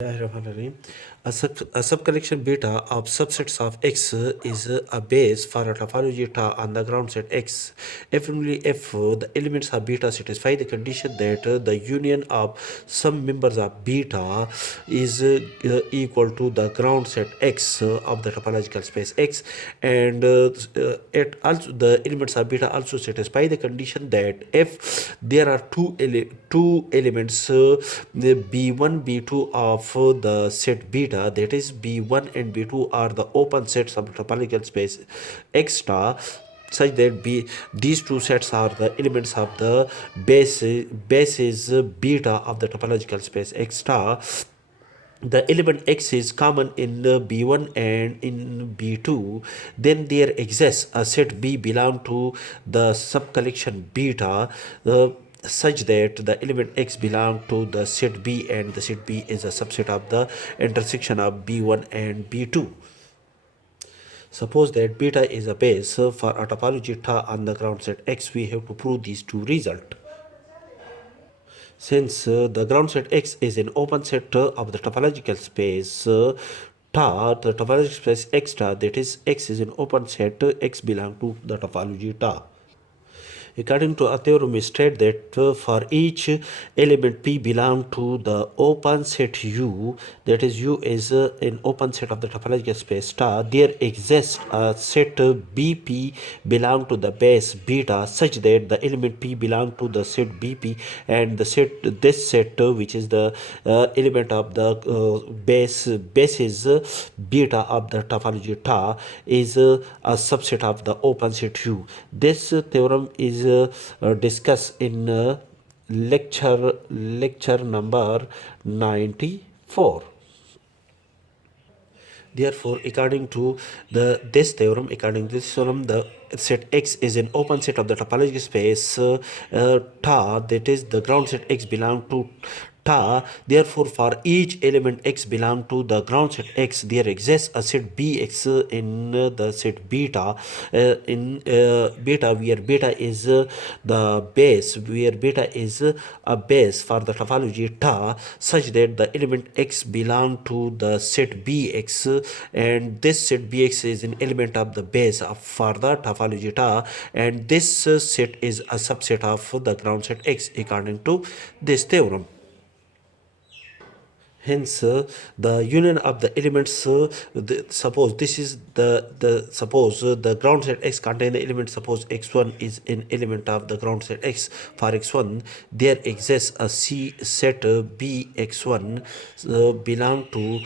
Bismillahirrahmanirrahim. A subcollection beta of subsets of X is a base for a topology ta on the ground set X. If only if the elements of beta satisfy the condition that the union of some members of beta is equal to the ground set X of the topological space X, and it also the elements of beta also satisfy the condition that if there are two elements the b1 b2 of the set beta, that is b1 and b2 are the open sets of topological space X star, such that these two sets are the elements of the bases beta of the topological space X star. The element X is common in B1 and in B2, then there exists a set B belong to the subcollection beta such that the element X belong to the set B, and the set B is a subset of the intersection of B1 and B2. Suppose that beta is a base for a topology ta on the ground set X. We have to prove these two results. Since the ground set X is an open set of the topological space ta, the topological space X star, that is X is an open set, X belong to the topology ta. According to a theorem, we state that for each element P belong to the open set U, that is U is an open set of the topological space star, there exists a set BP belong to the base beta such that the element P belong to the set BP, and the set this set which is the element of the basis beta of the topology ta is a subset of the open set U. This theorem is discussed in lecture number 94. Therefore, according to this theorem, the set X is an open set of the topological space ta, that is the ground set X belong to ta. Therefore, for each element X belong to the ground set X, there exists a set Bx in the set beta in beta, where beta is the base, where beta is a base for the topology ta, such that the element X belong to the set Bx, and this set Bx is an element of the base for the topology ta, and this set is a subset of the ground set X according to this theorem. Hence, the union of the elements, suppose this is suppose the ground set X contain the element, suppose x1 is an element of the ground set X. For x1, there exists a C set B x1 belong to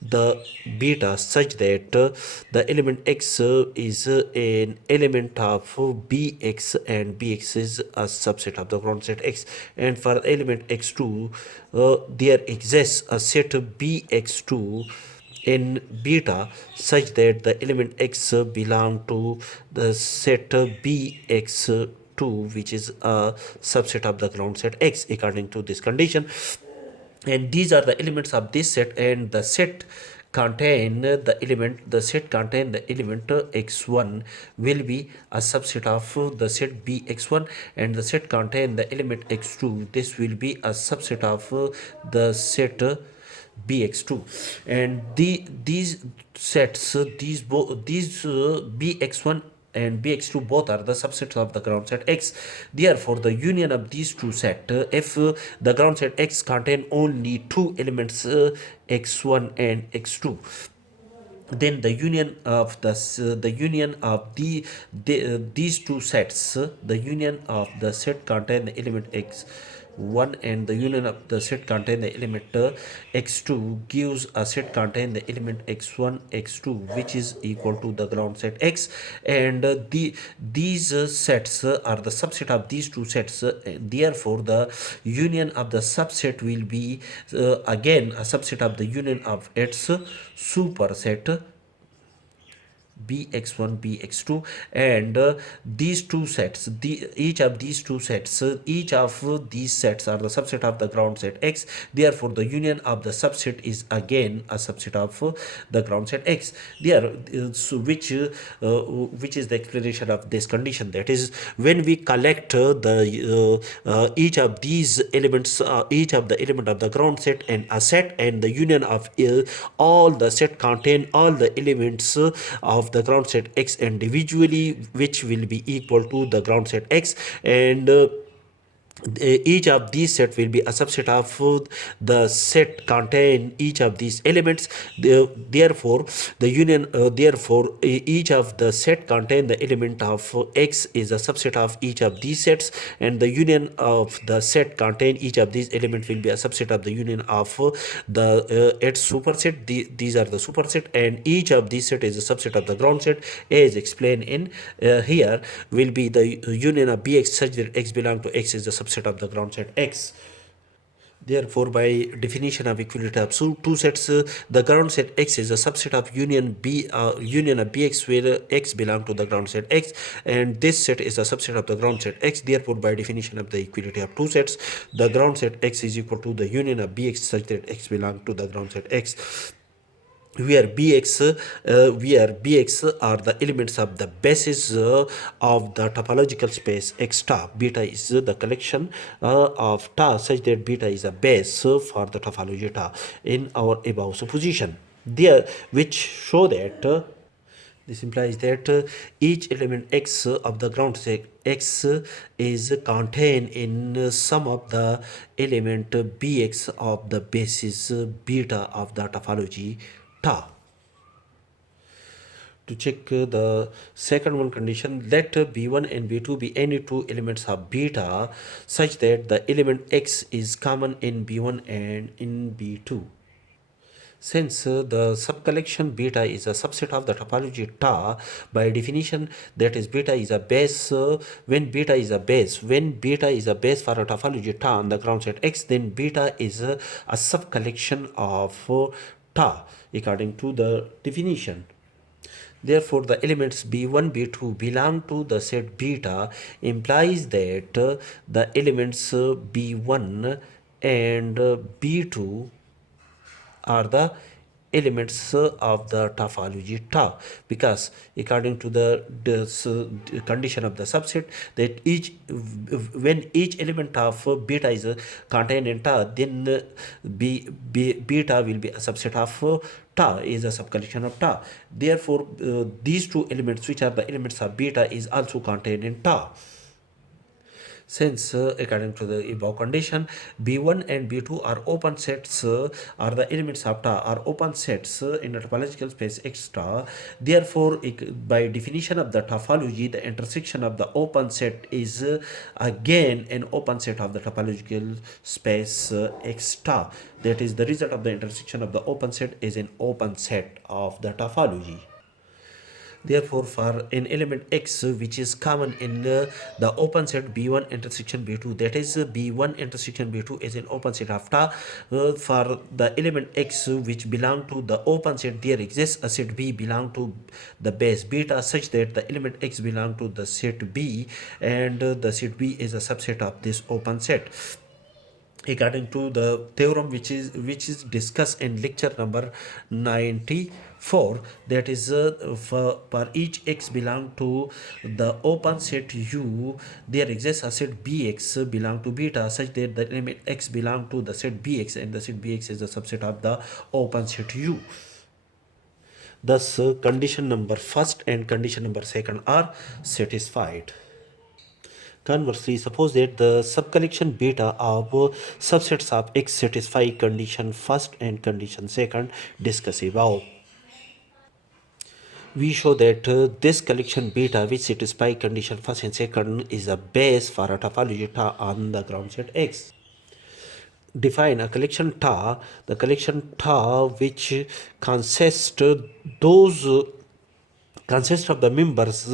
the beta such that the element X is an element of Bx, and Bx is a subset of the ground set X. And for element X2, there exists a set Bx2 in beta such that the element X belong to the set Bx2, which is a subset of the ground set X according to this condition. And these are the elements of this set, and the set contain the element x1 will be a subset of the set bx1, and the set contain the element x2, this will be a subset of the set bx2. And these sets, these bx1 and bx2 both are the subsets of the ground set X. Therefore, the union of these two sets, if the ground set X contain only two elements x1 and x2, then the union of these two sets, the union of the set contain the element x1 and the union of the set contain the element x2 gives a set contain the element x1 x2, which is equal to the ground set X. And these sets are the subset of these two sets. Therefore, the union of the subset will be again a subset of the union of its superset bx1 bx2, and these two sets, each of these two sets, each of these sets are the subset of the ground set X. Therefore the union of the subset is again a subset of the ground set X. There so which is the explanation of this condition, that is, when we collect each of these elements, each of the element of the ground set and a set, and the union of all the set contain all the elements of the ground set X individually, which will be equal to the ground set X, and each of these set will be a subset of the set contain each of these elements. Therefore the union therefore each of the set contain the element of X is a subset of each of these sets, and the union of the set contain each of these elements will be a subset of the union of the its superset. These are the superset, and each of these set is a subset of the ground set, as explained in here, will be the union of Bx such that X belong to X is the subset of the ground set X. Therefore, by definition of equality of two sets, the ground set X is a subset of union of Bx, where X belong to the ground set X, and this set is a subset of the ground set X. Therefore, by definition of the equality of two sets, the ground set X is equal to the union of Bx such that X belong to the ground set X, where bx are the elements of the basis of the topological space X star. Beta is the collection of ta such that beta is a base for the topology ta in our above supposition, there, which show that this implies that each element X of the ground set X is contained in some of the element Bx of the basis beta of the topology ta. To check the second one condition, let b1 and b2 be any two elements of beta such that the element X is common in b1 and in b2. Since the subcollection beta is a subset of the topology ta, by definition, that is, beta is a base. When beta is a base for a topology ta on the ground set X, then beta is a subcollection of ta according to the definition. Therefore, the elements b1, b2 belong to the set beta implies that the elements b1 and b2 are the elements of the topology ta, because according to the condition of the subset, that when each element of beta is contained in ta, then beta will be a subset of ta, is a subcollection of ta. Therefore these two elements, which are the elements of beta, is also contained in ta. Since according to the above condition, b1 and b2 are open sets, are the elements of ta are open sets in a topological space X star. Therefore, by definition of the topology, the intersection of the open set is again an open set of the topological space X star. That is, the result of the intersection of the open set is an open set of the topology. Therefore, for an element X which is common in the open set b1 intersection b2, that is, b1 intersection b2 is an open set of ta. For the element X which belong to the open set, there exists a set B belong to the base beta such that the element X belong to the set B, and the set B is a subset of this open set according to the theorem which is discussed in lecture number 94, that is, for each X belong to the open set U, there exists a set Bx belong to beta such that the element X belong to the set Bx, and the set Bx is a subset of the open set U. Thus condition number first and condition number second are satisfied. Conversely, suppose that the subcollection beta of subsets of X satisfy condition first and condition second discussed above. We show that this collection beta which satisfy condition first and second is a base for a topology ta on the ground set X. Define a collection ta, the collection ta which consists those consists of the members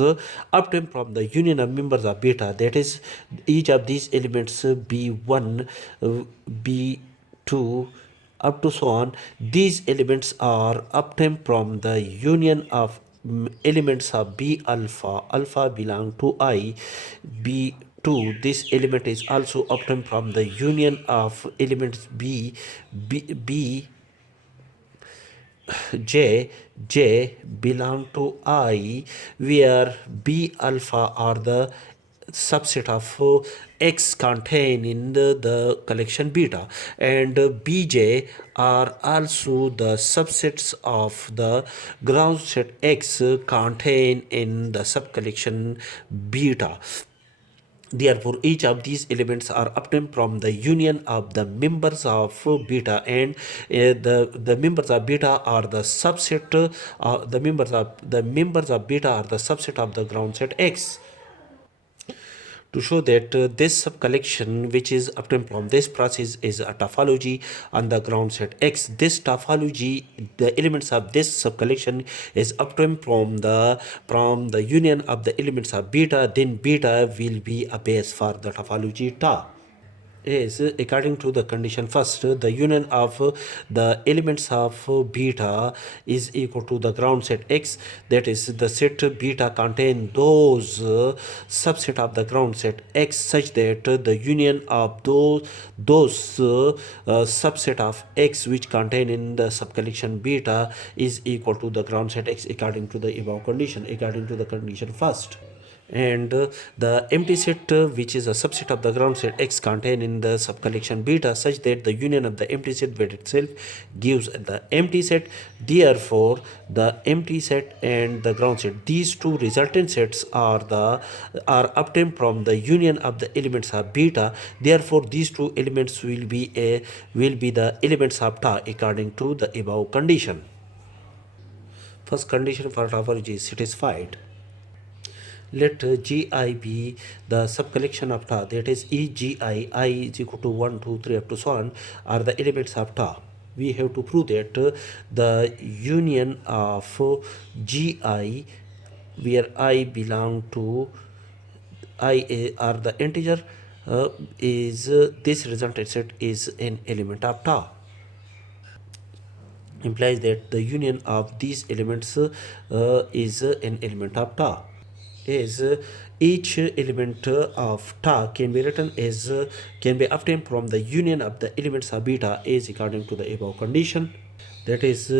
obtained from the union of members of beta, that is, each of these elements b1, b2 up to so on, these elements are obtained from the union of elements of B alpha, alpha belong to I, B2, this element is also obtained from the union of elements B, J belong to I, where B alpha are the subset of X contained in the collection beta, and Bj are also the subsets of the ground set X contained in the subcollection beta. Therefore, each of these elements are obtained from the union of the members of beta, and the members of beta are the subset. The members of beta are the subset of the ground set X. To show that this subcollection which is obtained from this process is a topology on the ground set X. This topology, the elements of this subcollection is obtained from the union of the elements of beta, then beta will be a base for the topology ta. Is according to the condition first, the union of the elements of beta is equal to the ground set X, that is the set beta contain those subset of the ground set X such that the union of those subset of X which contain in the subcollection beta is equal to the ground set X according to the above condition, according to the condition first. And the empty set which is a subset of the ground set X contained in the subcollection beta such that the union of the empty set by itself gives the empty set. Therefore, the empty set and the ground set, these two resultant sets are obtained from the union of the elements of beta. Therefore, these two elements will be the elements of ta according to the above condition. First condition for topology is satisfied. Let Gi be the subcollection of Ta, that is Egi, I is equal to 1, 2, 3 up to so on, are the elements of Ta. We have to prove that the union of Gi, where I belong to I are the integer, is this resultant set is an element of Ta. Implies that the union of these elements is an element of Ta. Is each element of ta can be written as can be obtained from the union of the elements of beta is according to the above condition, that is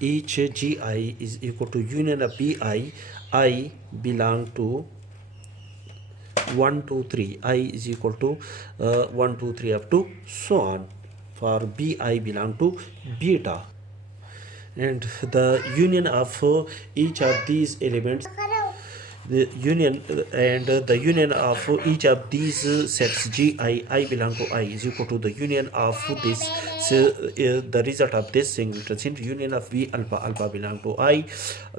each Gi is equal to union of Bi. I belong to 1 2 3, I is equal to 1 2 3 up to so on for Bi belong to beta, and the union of each of these elements, the union the union of each of these sets Gi, I belong to I is equal to the union of this the result of this singleton set union of B alpha, alpha belong to I,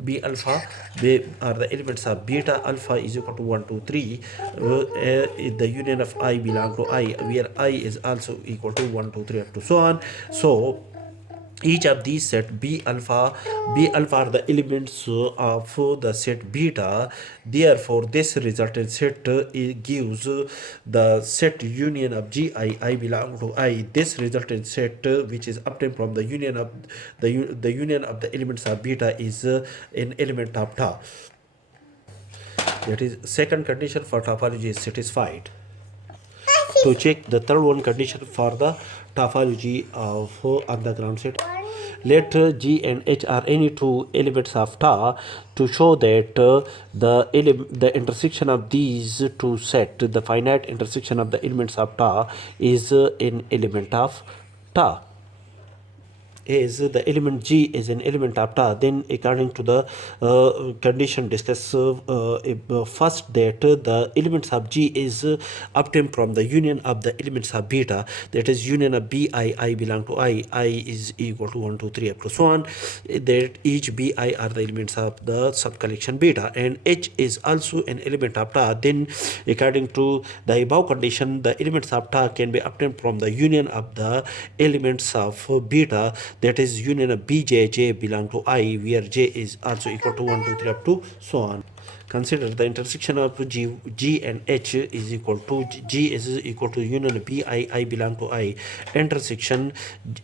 B alpha are the elements of beta, alpha is equal to 1 2 3 the union of I belong to I, where I is also equal to 1 2 3 up to so on. So each of these set B alpha are the elements of the set beta. Therefore, this resultant set gives the set union of Gi, I belong to I. This resultant set which is obtained from the union of the union of the elements of beta is an element of ta. That is second condition for topology is satisfied. To check the third one condition for the topology of on the ground set, let G and H are any two elements of ta. To show that the intersection of these two set, the finite intersection of the elements of ta is an element of ta. Is the element G is an element of ta, then according to the condition discussed first, that the elements of G is obtained from the union of the elements of beta, that is union of Bi, I belong to I is equal to 1 2 3 up to so on, that each Bi are the elements of the subcollection beta, and H is also an element of ta. Then according to the above condition, the elements of ta can be obtained from the union of the elements of beta, that is union of bj, j belong to I, where j is also equal to 1, 2, 3 up to so on. Consider the intersection of G and H is equal to G is equal to union of B I belong to I. Intersection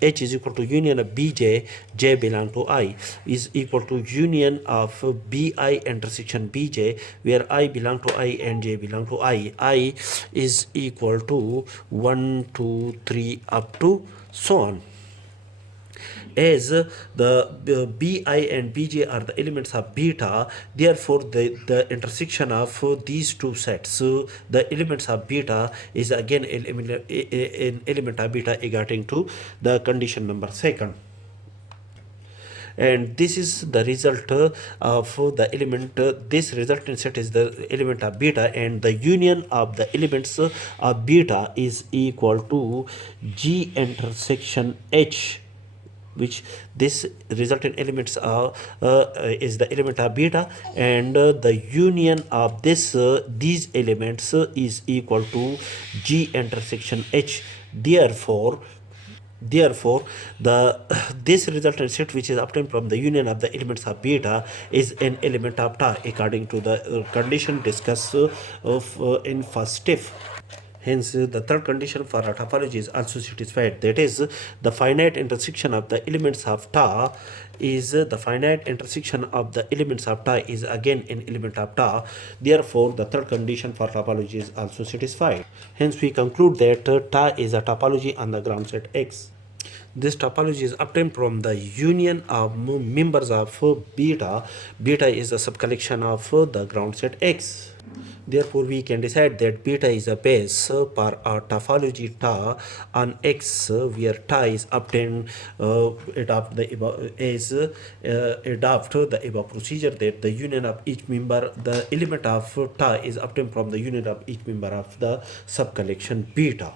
H is equal to union of BJ, J belong to I is equal to union of BI intersection BJ, where I belong to I and J belong to I. I is equal to 1, 2, 3 up to so on. As the bi and bj are the elements of beta, therefore the intersection of these two sets, the elements of beta is again an element of beta according to the condition number second. And this is the result of the element, this resultant set is the element of beta, and the union of the elements of beta is equal to G intersection H, which this resultant elements is the element of beta, and the union of these elements is equal to G intersection H. Therefore the this resultant set, which is obtained from the union of the elements of beta, is an element of ta according to the condition discussed in first step. Hence, the third condition for a topology is also satisfied. That is, the finite intersection of the elements of ta is the finite intersection of the elements of ta is again an element of ta. Therefore, the third condition for topology is also satisfied. Hence, we conclude that ta is a topology on the ground set X. This topology is obtained from the union of members of beta. Beta is a subcollection of the ground set X. Therefore, we can decide that beta is a base for a topology ta on X, where ta is obtained adopt the above procedure, that the union of each member, the element of ta is obtained from the union of each member of the subcollection beta.